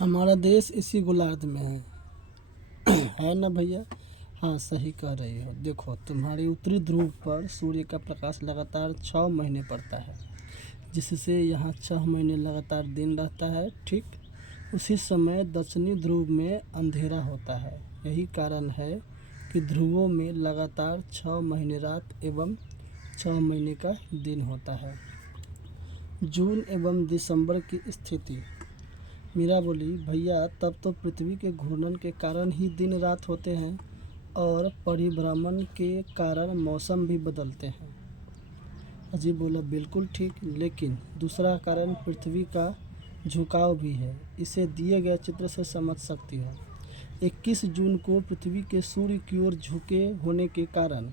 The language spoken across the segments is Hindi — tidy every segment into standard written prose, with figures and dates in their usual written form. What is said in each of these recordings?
हमारा देश इसी गोलार्ध में है। है ना भैया? हाँ, सही कह रही हो। देखो, तुम्हारे उत्तरी ध्रुव पर सूर्य का प्रकाश लगातार 6 महीने पड़ता है, जिससे यहाँ 6 महीने लगातार दिन रहता है। ठीक उसी समय दक्षिणी ध्रुव में अंधेरा होता है। यही कारण है कि ध्रुवों में लगातार 6 महीने रात एवं 6 महीने का दिन होता है। जून एवं दिसंबर की स्थिति। मीरा बोली, भैया तब तो पृथ्वी के घूर्णन के कारण ही दिन रात होते हैं और परिभ्रमण के कारण मौसम भी बदलते हैं। अजीब बोला, बिल्कुल ठीक, लेकिन दूसरा कारण पृथ्वी का झुकाव भी है। इसे दिए गए चित्र से समझ सकती हो। 21 जून को पृथ्वी के सूर्य की ओर झुके होने के कारण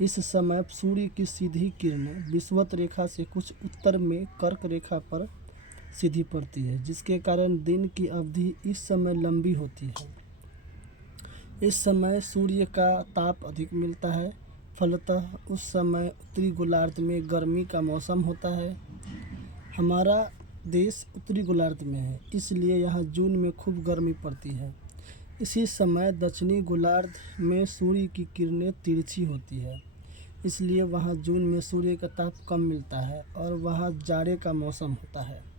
इस समय सूर्य की सीधी किरणें विषुवत रेखा से कुछ उत्तर में कर्क रेखा पर सीधी पड़ती है, जिसके कारण दिन की अवधि इस समय लंबी होती है। इस समय सूर्य का ताप अधिक मिलता है, फलतः उस समय उत्तरी गोलार्ध में गर्मी का मौसम होता है। हमारा देश उत्तरी गोलार्ध में है, इसलिए यहाँ जून में खूब गर्मी पड़ती है। इसी समय दक्षिणी गोलार्ध में सूर्य की किरणें तिरछी होती है, इसलिए वहाँ जून में सूर्य का ताप कम मिलता है और वहाँ जाड़े का मौसम होता है।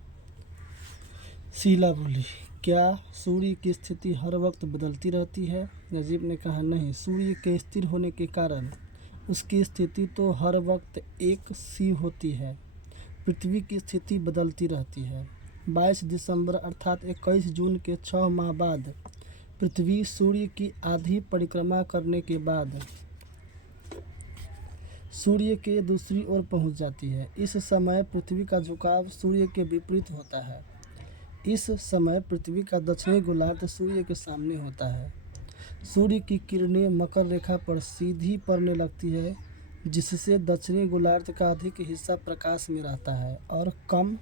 शीला बोली, क्या सूर्य की स्थिति हर वक्त बदलती रहती है? नजीब ने कहा, नहीं, सूर्य के स्थिर होने के कारण उसकी स्थिति तो हर वक्त एक सी होती है। पृथ्वी की स्थिति बदलती रहती है। 22 दिसंबर अर्थात 21 जून के 6 माह बाद पृथ्वी सूर्य की आधी परिक्रमा करने के बाद सूर्य के दूसरी ओर पहुंच जाती है। इस समय पृथ्वी का झुकाव सूर्य के विपरीत होता है। इस समय पृथ्वी का दक्षिणी गोलार्ध सूर्य के सामने होता है। सूर्य की किरणें मकर रेखा पर सीधी पड़ने लगती है, जिससे दक्षिणी गोलार्ध का अधिक हिस्सा प्रकाश में रहता है और कम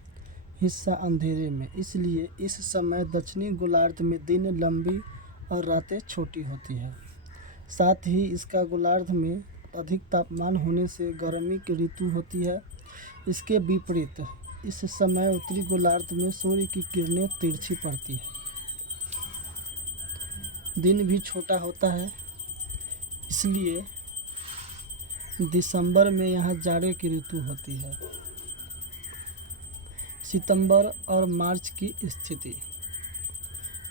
हिस्सा अंधेरे में। इसलिए इस समय दक्षिणी गोलार्ध में दिन लंबी और रातें छोटी होती है। साथ ही इसका गोलार्ध में अधिक तापमान होने से गर्मी की ऋतु होती है। इसके विपरीत इस समय उत्तरी गोलार्ध में सूर्य की किरणें तिरछी पड़ती है, दिन भी छोटा होता है। इसलिए दिसंबर में यहाँ जाड़े की ऋतु होती है। सितंबर और मार्च की स्थिति।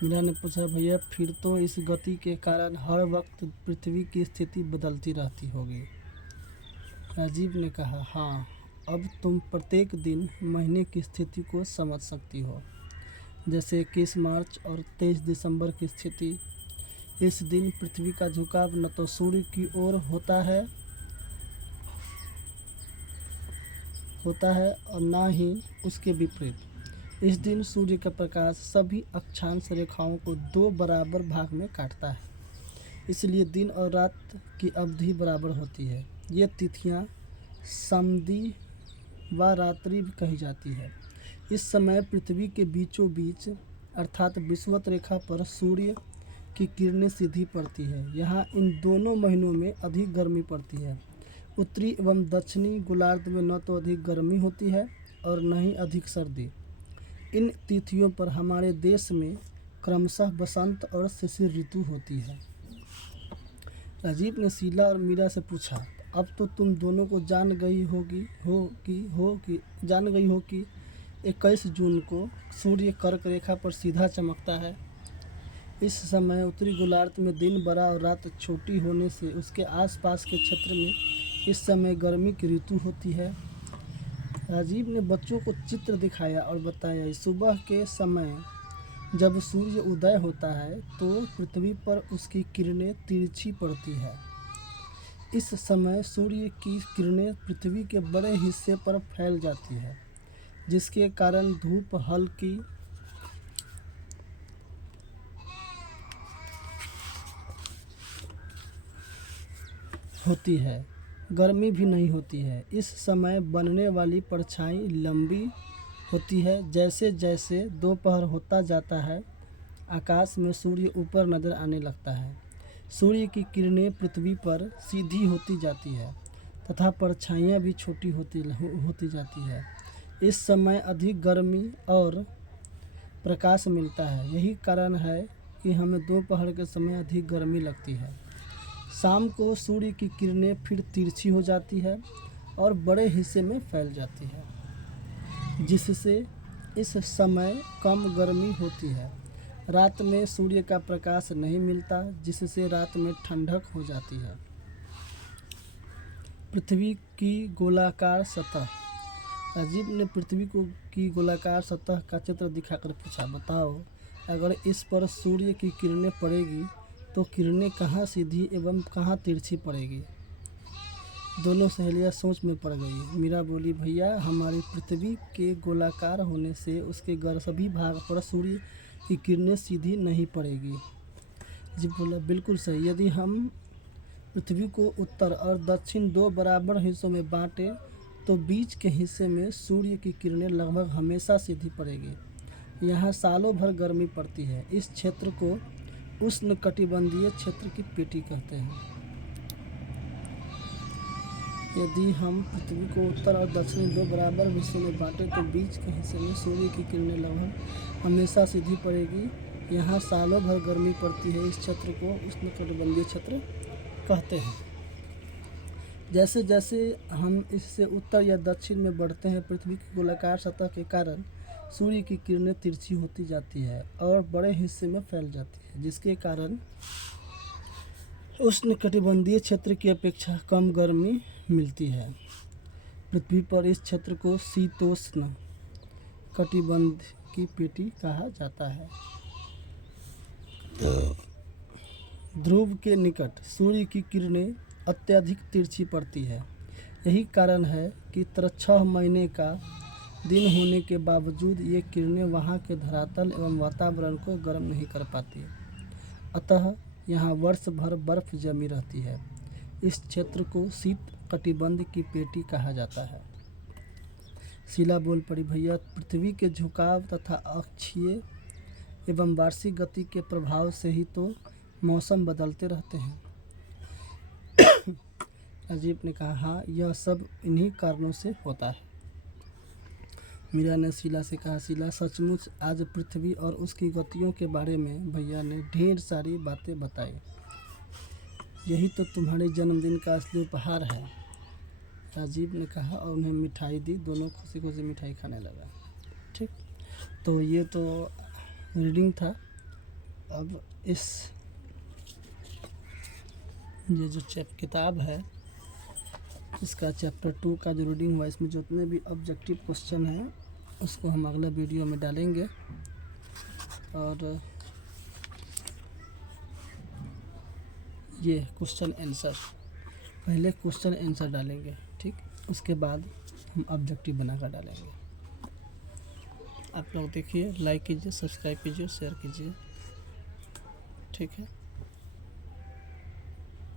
मीरा ने पूछा, भैया फिर तो इस गति के कारण हर वक्त पृथ्वी की स्थिति बदलती रहती होगी। राजीव ने कहा, हाँ, अब तुम प्रत्येक दिन महीने की स्थिति को समझ सकती हो। जैसे 21 मार्च और 23 दिसंबर की स्थिति। इस दिन पृथ्वी का झुकाव न तो सूर्य की ओर होता है और न ही उसके विपरीत। इस दिन सूर्य का प्रकाश सभी अक्षांश रेखाओं को 2 बराबर भाग में काटता है, इसलिए दिन और रात की अवधि बराबर होती है। ये तिथियाँ समदी व रात्रि भी कही जाती है। इस समय पृथ्वी के बीचों बीच अर्थात विषुवत रेखा पर सूर्य की किरणें सीधी पड़ती है। यहाँ इन दोनों महीनों में अधिक गर्मी पड़ती है। उत्तरी एवं दक्षिणी गोलार्ध में न तो अधिक गर्मी होती है और न ही अधिक सर्दी। इन तिथियों पर हमारे देश में क्रमशः बसंत और शिशिर ऋतु होती है। राजीव ने शीला और मीरा से पूछा, अब तो तुम दोनों को जान गई हो कि 21 जून को सूर्य कर्क रेखा पर सीधा चमकता है। इस समय उत्तरी गोलार्ध में दिन बड़ा और रात छोटी होने से उसके आसपास के क्षेत्र में इस समय गर्मी की ऋतु होती है। राजीव ने बच्चों को चित्र दिखाया और बताया, सुबह के समय जब सूर्य उदय होता है तो पृथ्वी पर उसकी किरणें तिरछी पड़ती है। इस समय सूर्य की किरणें पृथ्वी के बड़े हिस्से पर फैल जाती है, जिसके कारण धूप हल्की होती है, गर्मी भी नहीं होती है। इस समय बनने वाली परछाई लंबी होती है। जैसे जैसे दोपहर होता जाता है, आकाश में सूर्य ऊपर नजर आने लगता है। सूर्य की किरणें पृथ्वी पर सीधी होती जाती है तथा परछाइयाँ भी छोटी होती जाती है। इस समय अधिक गर्मी और प्रकाश मिलता है। यही कारण है कि हमें दोपहर के समय अधिक गर्मी लगती है। शाम को सूर्य की किरणें फिर तिरछी हो जाती है और बड़े हिस्से में फैल जाती है, जिससे इस समय कम गर्मी होती है। रात में सूर्य का प्रकाश नहीं मिलता, जिससे रात में ठंडक हो जाती है। पृथ्वी की गोलाकार सतह। राजीव ने पृथ्वी की गोलाकार सतह का चित्र दिखाकर पूछा, बताओ अगर इस पर सूर्य की किरणें पड़ेगी तो किरणें कहाँ सीधी एवं कहाँ तिरछी पड़ेगी। दोनों सहेलियाँ सोच में पड़ गई। मीरा बोली, भैया हमारी पृथ्वी के गोलाकार होने से उसके सभी भाग पर सूर्य की किरणें सीधी नहीं पड़ेगी। जी बोला, बिल्कुल सही। यदि हम पृथ्वी को उत्तर और दक्षिण दो बराबर हिस्सों में बांटें तो बीच के हिस्से में सूर्य की किरणें लगभग हमेशा सीधी पड़ेगी। यहाँ सालों भर गर्मी पड़ती है। इस क्षेत्र को उष्णकटिबंधीय क्षेत्र की पेटी कहते हैं। यदि हम पृथ्वी को उत्तर और दक्षिण दो बराबर हिस्सों में बांटें तो बीच के हिस्से में सूर्य की किरणें लगभग हमेशा सीधी पड़ेगी। यहाँ सालों भर गर्मी पड़ती है। इस क्षेत्र को उष्णकटिबंधीय क्षेत्र कहते हैं। जैसे जैसे हम इससे उत्तर या दक्षिण में बढ़ते हैं, पृथ्वी की गोलाकार सतह के कारण सूर्य की किरणें तिरछी होती जाती है और बड़े हिस्से में फैल जाती है, जिसके कारण उष्णकटिबंधीय क्षेत्र की अपेक्षा कम गर्मी मिलती है। पृथ्वी पर इस क्षेत्र को शीतोष्ण कटिबंध की पेटी कहा जाता है। ध्रुव के निकट सूर्य की किरणें अत्यधिक तिरछी पड़ती है। यही कारण है कि 6 महीने का दिन होने के बावजूद ये किरणें वहाँ के धरातल एवं वातावरण को गर्म नहीं कर पाती। अतः यहाँ वर्ष भर बर्फ जमी रहती है। इस क्षेत्र को शीत कटिबंध की पेटी कहा जाता है। शीला बोल पड़ी, भैया पृथ्वी के झुकाव तथा अक्षीय एवं वार्षिक गति के प्रभाव से ही तो मौसम बदलते रहते हैं। अजीब ने कहा, हाँ यह सब इन्हीं कारणों से होता है। मीरा ने शीला से कहा, शीला सचमुच आज पृथ्वी और उसकी गतियों के बारे में भैया ने ढेर सारी बातें बताई। यही तो तुम्हारे जन्मदिन का असली उपहार है। राजीव ने कहा और उन्हें मिठाई दी। दोनों खुशी खुशी मिठाई खाने लगा। ठीक, तो ये तो रीडिंग था। अब ये जो किताब है इसका चैप्टर 2 का जो रीडिंग हुआ, इसमें जितने भी ऑब्जेक्टिव क्वेश्चन हैं उसको हम अगले वीडियो में डालेंगे और ये क्वेश्चन आंसर, पहले क्वेश्चन आंसर डालेंगे। ठीक, उसके बाद हम ऑब्जेक्टिव बनाकर डालेंगे। आप लोग देखिए, लाइक कीजिए, सब्सक्राइब कीजिए, शेयर कीजिए। ठीक है।